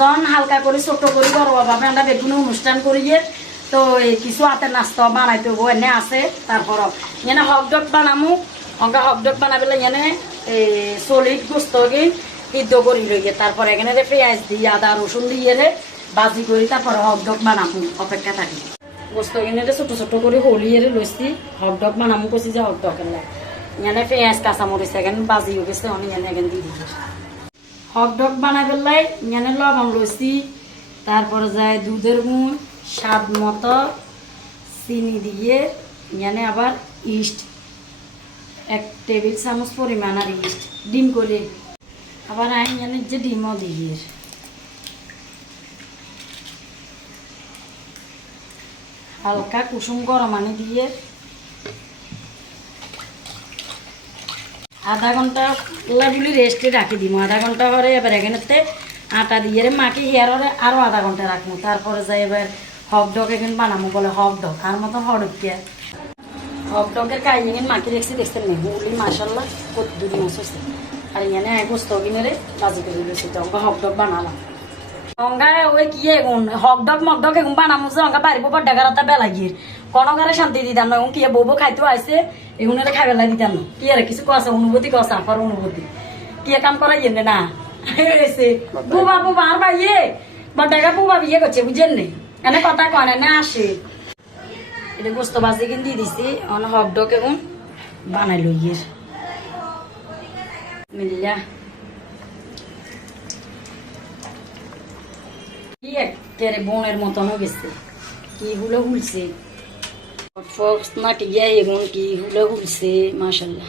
যখন হালকা করে ছোট করে ঘরোয়াভাবে আমরা বেগুনে অনুষ্ঠান করিয়ে তো এই কিছু হাতের নাস্তা বানাইতে হবো এনে আছে তারপর এনে হকডগ বানামু অঙ্কা হকডগ বানাবেলে এনে এই সলিড গোস্ত গিয়ে সিদ্ধ করি লইয়ে তারপর এখানে পেঁয়াজ দিয়ে আদা রসুন দিয়ে বাজি করি তারপর হকডগ বানামু অপেক্ষা থাকি গোস্ত কিনে ছোট ছোট করে হলিয়ে লইছি হকডগ বানামু কইছি যে হকডগ এনে পেঁয়াজ কাঁচামরিচ এখানে বাজি হয়ে গেছে অনেক এনে এখানে দিয়ে দিই হকডগ বানাই পেলাই এনে লবণ লইছি তারপরে যায় দুধের গুঁড় স্বাদ মতো চিনি দিয়ে এনে আবার ইস্ট 1 টেবিল চামচ পরিমাণ আর ইস্ট ডিম করে আবার এনে যে ডিমও দিয়ে হালকা কুসুম গরম পানি দিয়ে আধা ঘন্টা লাগুলি রেস্টে রাখি দিব আধা ঘন্টা পরে এবার এখানেতে আটা দিয়ে মাখি হেয়ারে আরও আধা ঘন্টা রাখবো তারপরে যাই এবার হকডগ এখানে বানাবো বলে হকডগ আর মতন হকডগিয়া হকডগের কাই এখানে মাখি রেখেছি দেখছেন নি হুলি মাসাল্লাহ কত দূরি মাছ হচ্ছে আর এখানে গোস্ত কিনে বাজি করে দিয়েছি তো হকডগ বানালাম অঙ্গা ওই কি এগুন হকডগ মকডগ এগুন বানামো যে অঙ্গা বাড়িব বড্ডা গারাতা বেলা গিয়ে কোনো গারে শান্তি দিতাম না কি বউ খাইতেও আইসে এগুনের খাইবেলা দিতাম না কি আর কিছু কছে অনুভূতি কছে আপার অনুভূতি কি কাম করা ইয়ে না বুবা বুবা আর ভাইয়ে বড্ডাগা বুবা বিয়ে করছে বুঝেন নি এনে কথা কনে না আসে এটা গোস্ত বাজি কিনে দিয়ে দিছি অন হকডগ এগুন বানাই লইয়ে মিল্লা কি একেবারে বোনের মতন গেছে কি হুলো হুলছে নাকি গিয়া এগুন কি হুলো হুলছে মাশাল্লাহ।